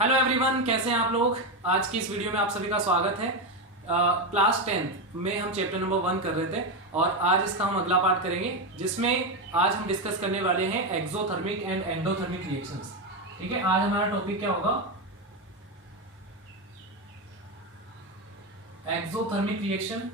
Hello everyone, कैसे हैं आप लोग। आज की इस वीडियो में आप सभी का स्वागत है। क्लास 10th में हम चैप्टर नंबर 1 कर रहे थे और आज इसका हम अगला पार्ट करेंगे, जिसमें आज हम डिस्कस करने वाले हैं एक्सोथर्मिक एंड एंडोथर्मिक रिएक्शंस। ठीक है, आज हमारा टॉपिक क्या होगा? Exothermic reaction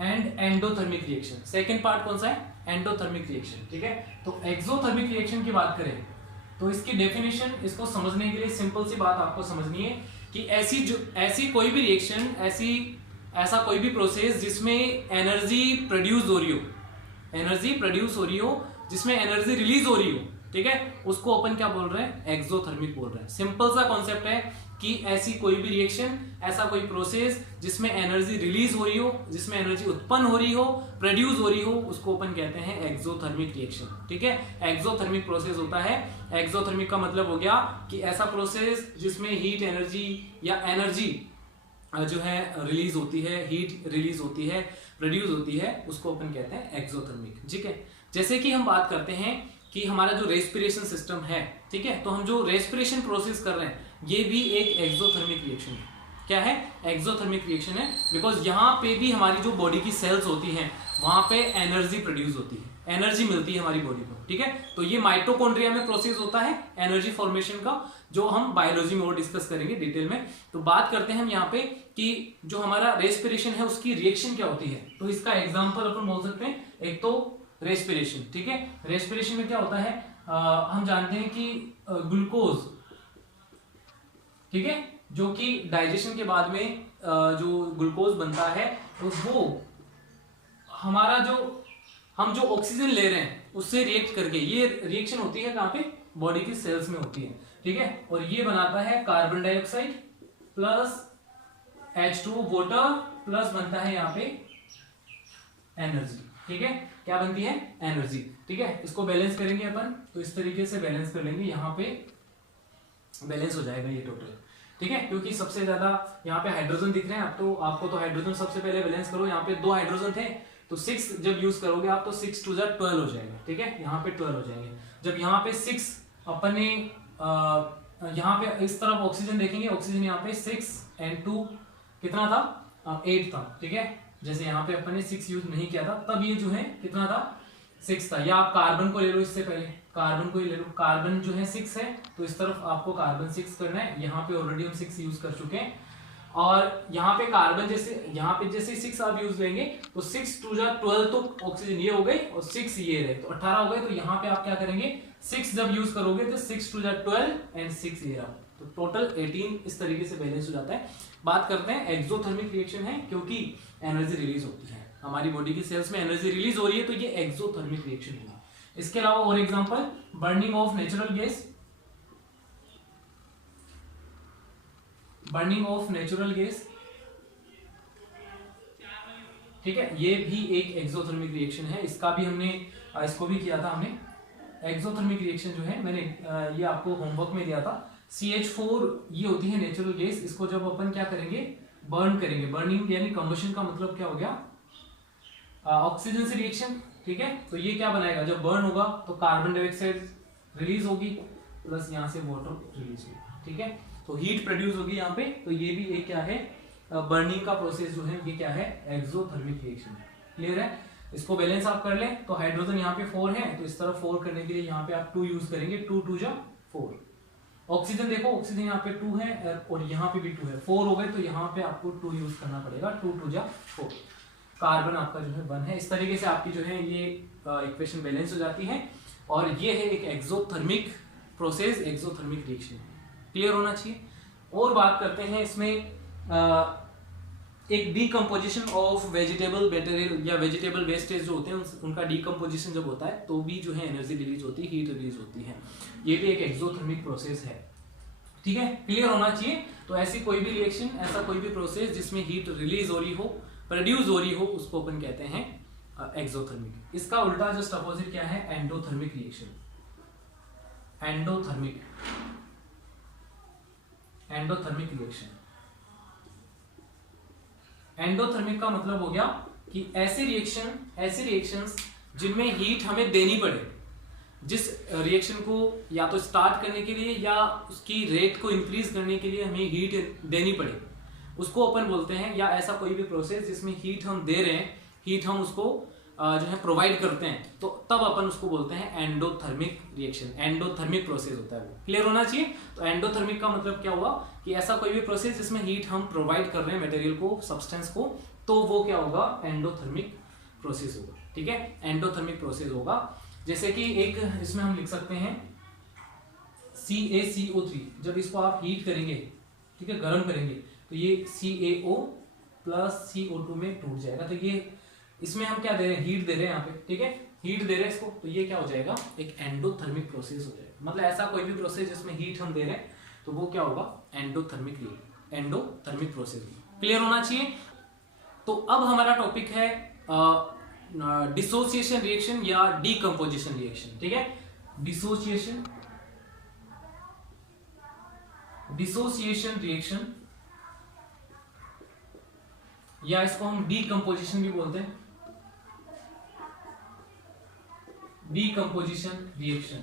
and endothermic reaction. Second part कौन सा है? Endothermic reaction. ठीक है, तो एक्सोथर्मिक रिएक्शन की बात करें तो इसकी डेफिनेशन, इसको समझने के लिए सिंपल सी बात आपको समझनी है कि ऐसी कोई भी रिएक्शन, ऐसा कोई भी प्रोसेस जिसमें एनर्जी प्रोड्यूस हो रही हो, जिसमें एनर्जी रिलीज हो रही हो, ठीक है, उसको अपन क्या बोल रहे हैं? एक्सोथर्मिक बोल रहे हैं। सिंपल सा कॉन्सेप्ट है कि ऐसी कोई भी रिएक्शन, ऐसा कोई प्रोसेस जिसमें एनर्जी रिलीज हो रही हो, जिसमें एनर्जी उत्पन्न हो रही हो, प्रोड्यूस हो रही हो, उसको अपन कहते हैं एक्सोथर्मिक रिएक्शन। ठीक है, एक्सोथर्मिक प्रोसेस होता है। एक्सोथर्मिक का मतलब हो गया कि ऐसा प्रोसेस जिसमें हीट एनर्जी या एनर्जी जो है रिलीज होती है, हीट रिलीज होती है, प्रोड्यूस होती है, उसको अपन कहते हैं एक्सोथर्मिक। ठीक है, जैसे कि हम बात करते हैं कि हमारा जो रेस्पिरेशन सिस्टम है, ठीक है, तो हम जो रेस्पिरेशन प्रोसेस कर रहे हैं ये भी एक एक्सोथर्मिक रिएक्शन है। क्या है? एक्सोथर्मिक रिएक्शन है, बिकॉज यहाँ पे भी हमारी जो बॉडी की सेल्स होती हैं वहां पे एनर्जी प्रोड्यूस होती है, एनर्जी मिलती है हमारी बॉडी को। ठीक है, तो ये माइटोकॉन्ड्रिया में प्रोसेस होता है एनर्जी फॉर्मेशन का, जो हम बायोलॉजी में और डिस्कस करेंगे डिटेल में। तो बात करते हैं हम यहाँ पे कि जो हमारा रेस्पिरेशन है उसकी रिएक्शन क्या होती है। तो इसका एग्जाम्पल अपन बोल सकते हैं, एक तो रेस्पिरेशन। ठीक है, रेस्पिरेशन में क्या होता है? हम जानते हैं कि ग्लूकोज, ठीक है, जो कि डाइजेशन के बाद में जो ग्लूकोज बनता है, तो वो हमारा हम जो ऑक्सीजन ले रहे हैं उससे रिएक्ट करके, ये रिएक्शन होती है कहां पे? बॉडी की सेल्स में होती है। ठीक है, और ये बनाता है carbon dioxide plus H2 water plus बनता है यहाँ पे एनर्जी। ठीक है, क्या बनती है? एनर्जी। ठीक है, इसको बैलेंस करेंगे अपन, तो इस तरीके से बैलेंस कर लेंगे, यहाँ पे बैलेंस हो जाएगा ये टोटल। ठीक है, क्योंकि सबसे ज्यादा यहाँ पे हाइड्रोजन दिख रहे हैं, अब तो आपको तो हाइड्रोजन सबसे पहले बैलेंस करो। यहाँ पे 2 हाइड्रोजन थे, तो 6 जब यूज करोगे आप तो 6 2 12 हो जाएगा। ठीक है, यहाँ पे 12 हो जाएंगे। जब यहाँ पे 6 अपन ने यहाँ पे इस तरफ ऑक्सीजन देखेंगे, ऑक्सीजन यहाँ पे 6 and 2 कितना था? 8 था। ठीक है, जैसे यहाँ पे अपन ने 6 यूज नहीं किया था, तब ये जो है कितना था? 6 था। या आप कार्बन को ले लो, इससे पहले कार्बन को ही ले लो। कार्बन जो है 6 है, तो इस तरफ आपको कार्बन 6 करना है। यहाँ पे ऑलरेडी हम 6 यूज कर चुके हैं, और यहाँ पे कार्बन यहाँ पे जैसे 6 आप यूज लेंगे तो 6 2 12 तो ऑक्सीजन ये हो गई और 6 ये रहे, तो 18 हो गए। तो यहाँ पे आप क्या करेंगे? 6 जब यूज करोगे तो 6 2 12 एंड 6 ये रहा, तो टोटल 18 इस तरीके से बैलेंस हो जाता है। बात करते हैं एक्सोथर्मिक रिएक्शन है, क्योंकि एनर्जी रिलीज होती है, हमारी बॉडी की सेल्स में एनर्जी रिलीज हो रही है, तो ये एक्सोथर्मिक रिएक्शन है। इसके अलावा और example, burning of natural gas, burning of natural gas, ठीक है, ये भी एक एक्सोथर्मिक रिएक्शन है। इसका भी हमने इसको भी किया था हमने। एक्सोथर्मिक रिएक्शन जो है मैंने ये आपको होमवर्क में दिया था। CH4 ये होती है नेचुरल गैस, इसको जब अपन क्या करेंगे? बर्न करेंगे। बर्निंग यानी कंबशन का मतलब क्या हो गया? ऑक्सीजन से रिएक्शन। ठीक है, तो ये क्या बनाएगा? जब बर्न होगा तो कार्बन डाइऑक्साइड रिलीज होगी प्लस यहाँ से वाटर रिलीज होगी। ठीक है, तो हीट प्रोड्यूस होगी यहाँ पे, तो ये भी एक क्या है? बर्निंग का प्रोसेस जो है ये क्या है? एक्सोथर्मिक रिएक्शन है। क्लियर है? इसको बैलेंस आप कर लें, तो हाइड्रोजन यहाँ पे 4 है, तो इस तरफ 4 करने के लिए यहाँ पे आप 2 यूज करेंगे। 2 2 4। ऑक्सीजन देखो, ऑक्सीजन यहाँ पे 2 है और यहाँ पे भी 2 है, 4 हो गए, तो यहाँ पे आपको 2 यूज करना पड़ेगा। 2 2 4। कार्बन आपका जो है 1 है। इस तरीके से आपकी जो है ये इक्वेशन बैलेंस हो जाती है, और ये है एक exothermic process, exothermic reaction. Clear होना चाहिए। और बात करते हैं इसमें एक डीकम्पोजिशन ऑफ वेजिटेबल मटेरियल या वेजिटेबल वेस्टेज जो होते हैं उनका डीकम्पोजिशन जब होता है तो भी जो है एनर्जी रिलीज होती है, हीट रिलीज होती है। ये भी एक एक्सोथर्मिक प्रोसेस है। ठीक है, क्लियर होना चाहिए। तो ऐसी कोई भी रिएक्शन, ऐसा कोई भी प्रोसेस जिसमें हीट रिलीज हो रही हो, प्रोड्यूस हो रही हो, उसको अपन कहते हैं एक्सोथर्मिक। इसका उल्टा जस्ट अपोजिट क्या है? Endothermic reaction. Endothermic reaction. Endothermic का मतलब हो गया कि ऐसी रिएक्शंस जिनमें हीट हमें देनी पड़े, जिस रिएक्शन को या तो स्टार्ट करने के लिए या उसकी रेट को इंक्रीज करने के लिए हमें हीट देनी पड़े, उसको अपन बोलते हैं, या ऐसा कोई भी प्रोसेस जिसमें हीट हम दे रहे हैं, हीट हम उसको जो है प्रोवाइड करते हैं, तो तब अपन उसको बोलते हैं एंडोथर्मिक रिएक्शन, एंडोथर्मिक प्रोसेस होता है वो। क्लियर होना चाहिए। तो एंडोथर्मिक का मतलब क्या हुआ कि ऐसा कोई भी प्रोसेस जिसमें हीट हम प्रोवाइड कर रहे हैं मटेरियल को, सब्सटेंस को, तो वो क्या होगा, एंडोथर्मिक प्रोसेस होगा। ठीक है, एंडोथर्मिक प्रोसेस होगा। जैसे कि एक इसमें हम लिख सकते हैं CaCO3, जब इसको आप हीट करेंगे, ठीक है, गर्म करेंगे, तो ये CaO प्लस CO2 में टूट जाएगा। तो ये इसमें हम क्या दे रहे हैं, हीट दे रहे हैं यहाँ पे, ठीक है, हीट दे रहे हैं इसको, तो ये क्या हो जाएगा, एक एंडोथर्मिक प्रोसेस हो जाएगा। मतलब ऐसा कोई भी प्रोसेस जिसमें हीट हम दे रहे हैं तो वो क्या होगा, एंडोथर्मिक प्रोसेस। क्लियर होना चाहिए। तो अब हमारा टॉपिक है डिसोसिएशन रिएक्शन या डीकंपोजिशन रिएक्शन। ठीक है, डिसोसिएशन रिएक्शन, या इसको हम डीकंपोजिशन भी बोलते हैं, डीकंपोजिशन रिएक्शन।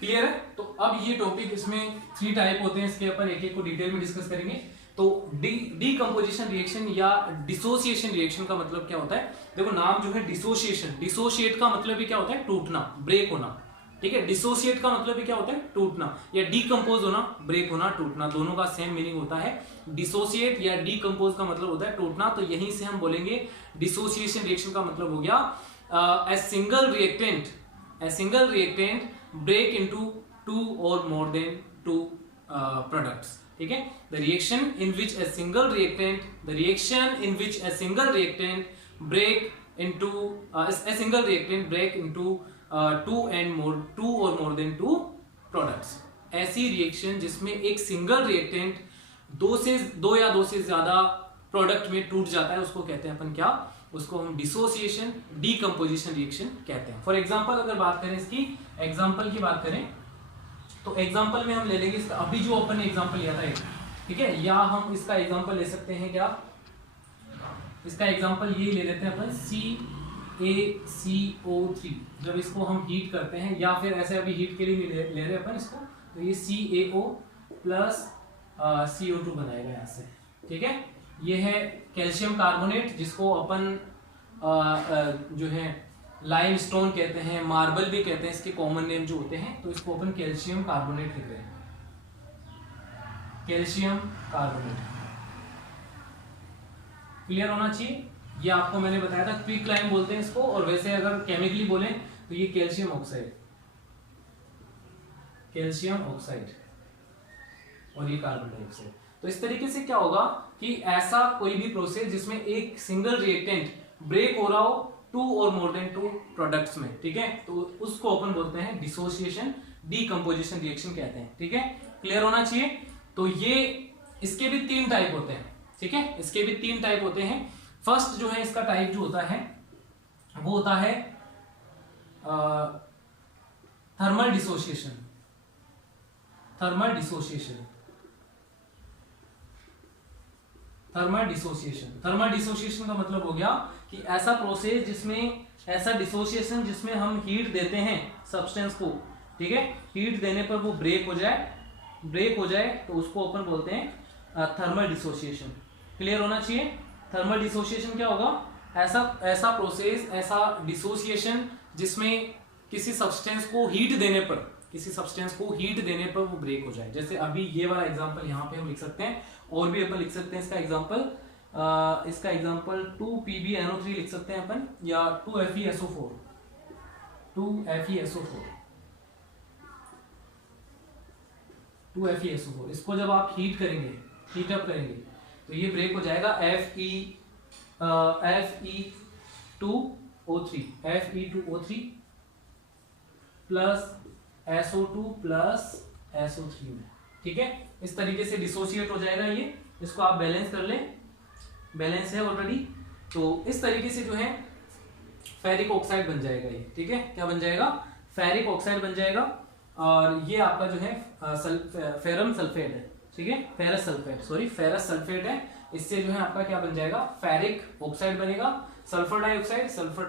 क्लियर है। तो अब ये टॉपिक, इसमें 3 टाइप होते हैं, इसके अपन एक एक को डिटेल में डिस्कस करेंगे। तो डीकंपोजिशन रिएक्शन या डिसोसिएशन रिएक्शन का मतलब क्या होता है, देखो नाम जो है डिसोसिएशन, डिसोशिएट का मतलब भी क्या होता है, टूटना, ब्रेक होना। ठीक है, डिसोशिएट का मतलब भी क्या होता है, टूटना, या डीकंपोज होना, ब्रेक होना, टूटना, दोनों का सेम मीनिंग होता है। डिसोशिएट या डीकंपोज का मतलब होता है टूटना। तो यहीं से हम बोलेंगे डिसोसिएशन रिएक्शन का मतलब हो गया a single reactant break into 2 or more than 2 products. ठीक है, the reaction in which a single reactant break into 2 or more than 2 products. ऐसी रिएक्शन जिसमें एक सिंगल रिएक्टेंट दो या दो से ज्यादा प्रोडक्ट में टूट जाता है, उसको कहते हैं अपन क्या, उसको हम डिसोसिएशन, डीकंपोजिशन रिएक्शन कहते हैं। फॉर एग्जांपल अगर बात करें, इसकी एग्जांपल की बात करें, तो एग्जांपल में हम ले लेंगे इसका, अभी जो अपन ने एग्जांपल लिया था एक, ठीक है, या हम इसका एग्जांपल ले सकते हैं क्या, इसका एग्जांपल ये ले लेते हैं अपन CaCO3। जब इसको हम हीट करते हैं, या फिर ऐसे अभी हीट के लिए ले रहे हैं अपन इसको, तो ये CaO प्लस CO2 बनाएगा यहाँ से। ठीक है, ये है कैल्शियम कार्बोनेट, जिसको अपन जो है लाइम स्टोन कहते हैं, मार्बल भी कहते हैं, इसके कॉमन नेम जो होते हैं, तो इसको अपन कैल्शियम कार्बोनेट लिख रहे हैं, कैल्शियम कार्बोनेट। क्लियर होना चाहिए। ये आपको मैंने बताया था, क्विक लाइम बोलते हैं इसको, और वैसे अगर केमिकली बोले तो ये कैल्शियम ऑक्साइड, और ये कार्बन डाइऑक्साइड। तो इस तरीके से क्या होगा कि ऐसा कोई भी प्रोसेस जिसमें एक सिंगल रिएक्टेंट ब्रेक हो रहा हो 2 और मोर देन 2 प्रोडक्ट्स में, ठीक है, तो उसको अपन बोलते हैं डिसोसिएशन, डीकंपोजिशन रिएक्शन कहते हैं। ठीक है, क्लियर होना चाहिए। तो ये इसके भी 3 टाइप होते हैं। ठीक है, इसके भी 3 टाइप होते हैं। फर्स्ट जो है इसका टाइप जो होता है वो होता है थर्मल डिसोसिएशन। थर्मल डिसोसिएशन का मतलब हो गया कि ऐसा प्रोसेस जिसमें, ऐसा डिसोसिएशन जिसमें हम हीट देते हैं सब्सटेंस को, ठीक है, हीट देने पर वो ब्रेक हो जाए तो उसको अपन बोलते हैं थर्मल डिसोसिएशन। क्लियर होना चाहिए। थर्मल डिसोसिएशन क्या होगा, ऐसा प्रोसेस, ऐसा डिसोसिएशन जिसमें किसी सब्सटेंस को हीट देने पर वो ब्रेक हो जाए। जैसे अभी ये वाला एग्जांपल यहाँ पे हम लिख सकते हैं, और भी अपन लिख सकते हैं इसका एग्जांपल 2PbNO3 लिख सकते हैं अपन, या 2FeSO4। इसको जब आप हीट अप करेंगे तो ये ब्रेक हो जाएगा Fe2O3 plus SO2 plus SO3 में। ठीक है, इस तरीके से डिसोसिएट हो जाएगा ये। इसको आप बैलेंस कर लें, बैलेंस है ऑलरेडी। तो इस तरीके से जो है फेरिक ऑक्साइड बन जाएगा ये। ठीक है, क्या बन जाएगा, फेरिक ऑक्साइड बन जाएगा। और ये आपका जो है फेरम सल्फेट है। ठीक है, फेरस सल्फेट है। इससे जो है आपका क्या बन जाएगा, फेरिक ऑक्साइड बनेगा। सल्फर डाइऑक्साइड, सल्फर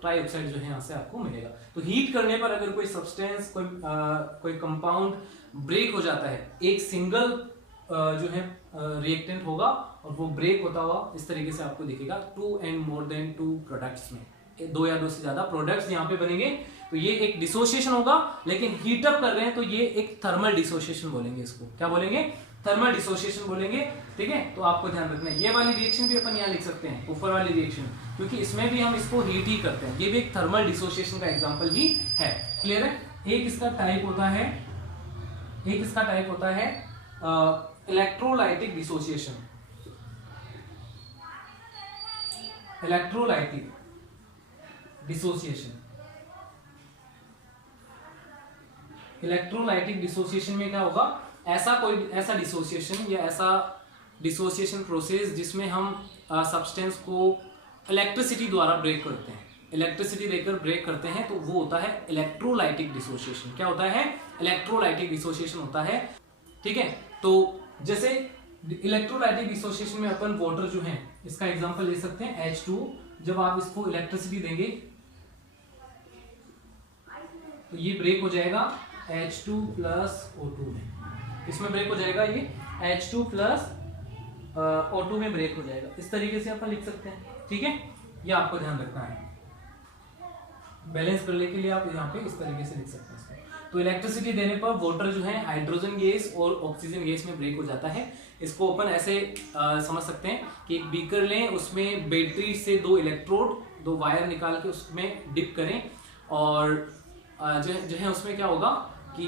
ट्राइऑक्साइड जो है यहाँ से आपको मिलेगा। तो हीट करने पर अगर कोई सब्सटेंस, कोई कंपाउंड ब्रेक हो जाता है, एक सिंगल जो है रिएक्टेंट होगा और वो ब्रेक होता हुआ इस तरीके से आपको दिखेगा 2 and more than 2 प्रोडक्ट्स में, 2 या 2 से ज्यादा प्रोडक्ट्स यहाँ पे बनेंगे। तो ये एक डिसोसिएशन होगा, लेकिन हीट अप कर रहे हैं तो ये एक थर्मल डिसोसिएशन बोलेंगे इसको। क्या बोलेंगे? थर्मल डिसोसिएशन बोलेंगे। ठीक है, तो आपको ध्यान रखना है। ये वाली रिएक्शन भी अपन यहाँ लिख सकते हैं, ऊपर वाली रिएक्शन, क्योंकि इसमें भी हम इसको हीट ही करते हैं। ये भी एक थर्मल डिसोसिएशन का एग्जाम्पल ही है। क्लियर है? एक इसका टाइप होता है electrolytic dissociation. Electrolytic dissociation, electrolytic dissociation में क्या होगा? ऐसा डिसोसिएशन या ऐसा डिसोसिएशन प्रोसेस जिसमें हम सब्सटेंस को इलेक्ट्रिसिटी द्वारा ब्रेक करते हैं, इलेक्ट्रिसिटी देकर ब्रेक करते हैं, तो वो होता है इलेक्ट्रोलाइटिक डिसोसिएशन। क्या होता है? इलेक्ट्रोलाइटिक डिसोसिएशन होता है। ठीक है, तो जैसे इलेक्ट्रोलाइटिक डिसोसिएशन में अपन वाटर जो है, इसका एग्जांपल ले सकते हैं H2। जब आप इसको इलेक्ट्रिसिटी देंगे तो ये ब्रेक हो जाएगा H2 प्लस O2 में। इसमें ब्रेक हो जाएगा, ये H2 प्लस O2 में ब्रेक हो जाएगा। इस तरीके से अपन लिख सकते हैं। ठीक है, ये आपको ध्यान रखना है। बैलेंस करने के लिए आप यहाँ पे इस तरीके से लिख सकते हैं इसको। तो इलेक्ट्रिसिटी देने पर वाटर जो है हाइड्रोजन गैस और ऑक्सीजन गैस में ब्रेक हो जाता है। इसको अपन ऐसे समझ सकते हैं कि एक बीकर लें, उसमें बैटरी से 2 इलेक्ट्रोड, 2 वायर निकाल के उसमें डिप करें, और जो है उसमें क्या होगा कि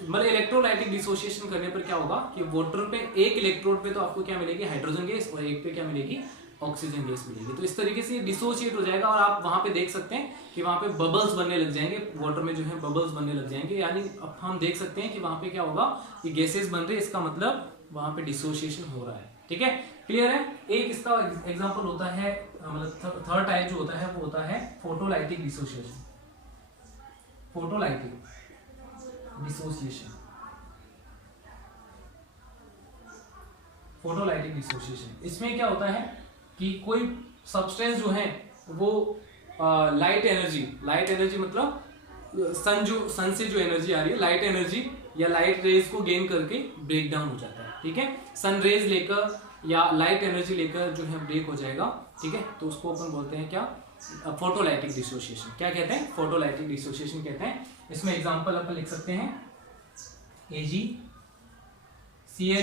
मतलब इलेक्ट्रोलाइटिक डिसोसिएशन करने पर क्या होगा कि वाटर पे एक इलेक्ट्रोड पे तो आपको क्या मिलेगी? हाइड्रोजन गैस, और एक पे क्या मिलेगी? ऑक्सीजन गैस मिलेगी। तो इस तरीके से डिसोसिएट हो जाएगा, और आप वहां पे देख सकते हैं कि वहां पे बबल्स बनने लग जाएंगे, वाटर में जो है बबल्स बनने लग जाएंगे। यानी अब हम देख सकते हैं कि वहां पे क्या होगा कि गैसेस बन रहे हैं, इसका मतलब वहां पे डिसोसिएशन हो रहा है। ठीक है, क्लियर है? एक इसका एग्जांपल होता है, मतलब थर्ड टाइप जो होता है वो होता है photolytic dissociation. Photolytic dissociation, photolytic dissociation, इसमें क्या होता है कि कोई सब्सटेंस जो है वो लाइट एनर्जी मतलब सन से जो एनर्जी आ रही है, लाइट एनर्जी या लाइट रेज को गेन करके ब्रेक डाउन हो जाता है। ठीक है, सन रेज लेकर या लाइट एनर्जी लेकर जो है ब्रेक हो जाएगा। ठीक है, तो उसको अपन बोलते हैं क्या? Photolytic dissociation. क्या कहते हैं? फोटोलाइटिक डिसोसिएशन कहते हैं। इसमें एग्जांपल अपन लिख सकते हैं AgCl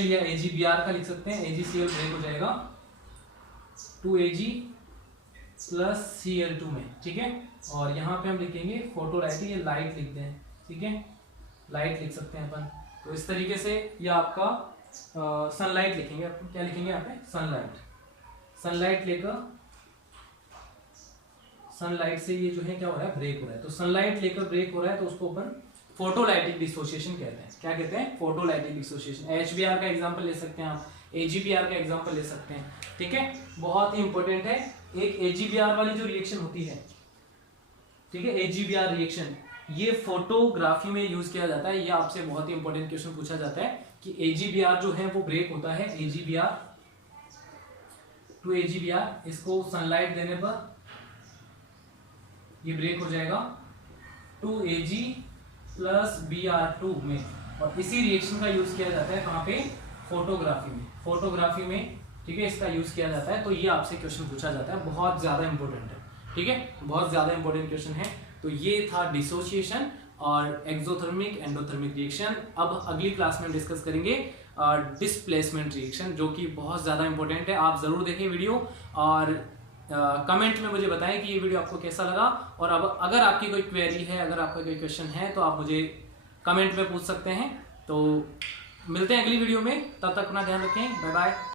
या AgBr का लिख सकते हैं। AgCl ब्रेक हो जाएगा 2Ag प्लस Cl2 में। ठीक है, और यहाँ पे हम लिखेंगे फोटोलाइटिक, ये लाइट लिख दें। ठीक है, लाइट लिख सकते हैं अपन। तो इस तरीके से ये आपका सनलाइट लिखेंगे। अपन क्या लिखेंगे यहाँ पे? सनलाइट लेकर, सनलाइट से ये जो है क्या हो रहा है? ब्रेक हो रहा है। तो सनलाइट लेकर ब्रेक हो रहा है तो उसको अपन फोटोलाइटिक डिसोसिएशन कहते हैं। क्या कहते हैं? Photolytic dissociation. HBr का एग्जांपल ले सकते हैं आप, AgBr का एग्जांपल ले सकते हैं। ठीक है, बहुत ही इंपॉर्टेंट है। एक AgBr वाली जो रिएक्शन होती है, ठीक है, AgBr रिएक्शन, ये फोटोग्राफी में यूज किया जाता है। ये आपसे बहुत ही इंपॉर्टेंट क्वेश्चन पूछा जाता है कि AgBr जो है वो ब्रेक होता है, AgBr टू AgBr, इसको सनलाइट देने पर ये ब्रेक हो जाएगा 2Ag प्लस Br2 में। और इसी रिएक्शन का यूज किया जाता है कहाँ पे? फोटोग्राफी में। ठीक है, इसका यूज किया जाता है। तो ये आपसे क्वेश्चन पूछा जाता है, बहुत ज्यादा इंपॉर्टेंट है। ठीक है, बहुत ज्यादा इंपॉर्टेंट क्वेश्चन है। तो ये था डिसोसिएशन और एक्सोथर्मिक एंडोथर्मिक रिएक्शन। अब अगली क्लास में डिस्कस करेंगे डिस्प्लेसमेंट रिएक्शन, जो कि बहुत ज्यादा इंपॉर्टेंट है। आप जरूर देखें वीडियो, और कमेंट में मुझे बताएं कि ये वीडियो आपको कैसा लगा। और अब अगर आपकी कोई क्वेरी है, अगर आपका कोई क्वेश्चन है, तो आप मुझे कमेंट में पूछ सकते हैं। तो मिलते हैं अगली वीडियो में, तब तक अपना ध्यान रखें। Bye bye.